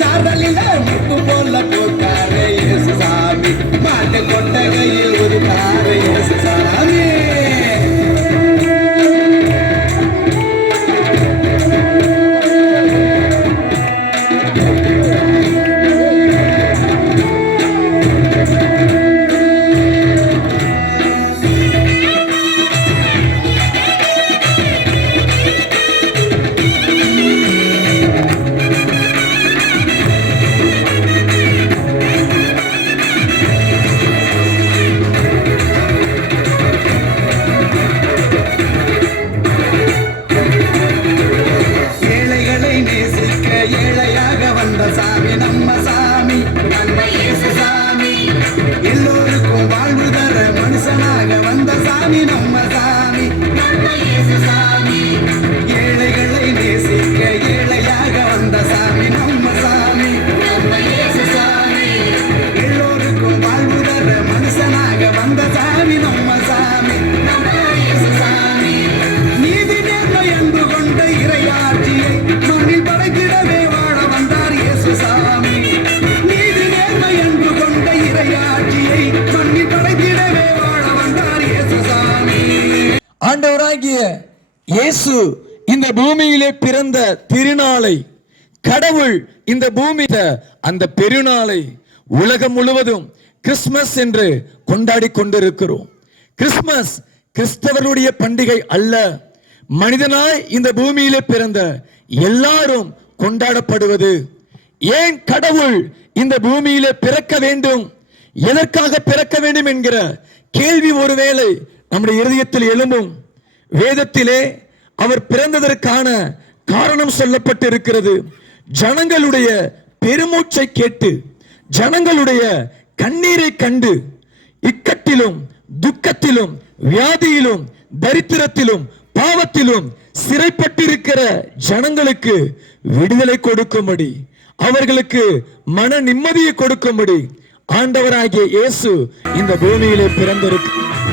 சாரலில முத்து போல போட்டாரே இயேசு சாமி, மாட்டு கொட்டகையில் ஒரு தாரே இயேசு சாமி. எல்லோருக்கும் வாழ்வு தர மனுஷனாக வந்த சாமி நம்ம சாமி, ஏழைகளை நேசிக்க ஏழையாக வந்த சாமி நம்ம சாமி, எல்லோருக்கும் வாழ்வு தர மனுஷனாக வந்த சாமி நம்ம சாமி. நீதி நேர்மை அன்பு கொண்ட இறையாட்சியை மண்ணில் படைத்திடவே வாழ வந்தார் இயேசு சாமி. நீதி நேர்மை அன்பு கொண்ட இறையாட்சியை மண்ணில் படைத்திடவே வாழ வந்தார் இயேசு சாமி. ஆண்டவராகிய இயேசு இந்த பூமியிலே பிறந்த திருநாளை, கடவுள் இந்த பூமியில அந்த பெருநாளை உலகம் முழுவதும் கிறிஸ்துமஸ் என்று கொண்டாடி கொண்டிருக்கிறோம். கிறிஸ்துமஸ் கிறிஸ்தவர்களுடைய பண்டிகை அல்ல, மனிதனாய் இந்த பூமியிலே பிறந்த எல்லாரும் கொண்டாடப்படுவது. ஏன் கடவுள் இந்த பூமியிலே பிறக்க வேண்டும், எதற்காக பிறக்க வேண்டும் என்கிற கேள்வி ஒருவேளை நம்முடைய இருதயத்தில் எழும்பும். வேதத்திலே அவர் பிறந்ததற்கான காரணம் சொல்லப்பட்டு இருக்கிறது. ஜனங்களுடைய பெருமூச்சை கேட்டு, ஜனங்களுடைய கண்ணீரை கண்டு, இக்கட்டிலும் துக்கத்திலும் வியாதியிலும் தரித்திரத்திலும் பாவத்திலும் சிறைப்பட்டிருக்கிற ஜனங்களுக்கு விடுதலை கொடுக்கும்படி, அவர்களுக்கு மன நிம்மதியை கொடுக்கும்படி ஆண்டவராகிய இயேசு இந்த பூமியிலே பிறந்திருக்கிறார்.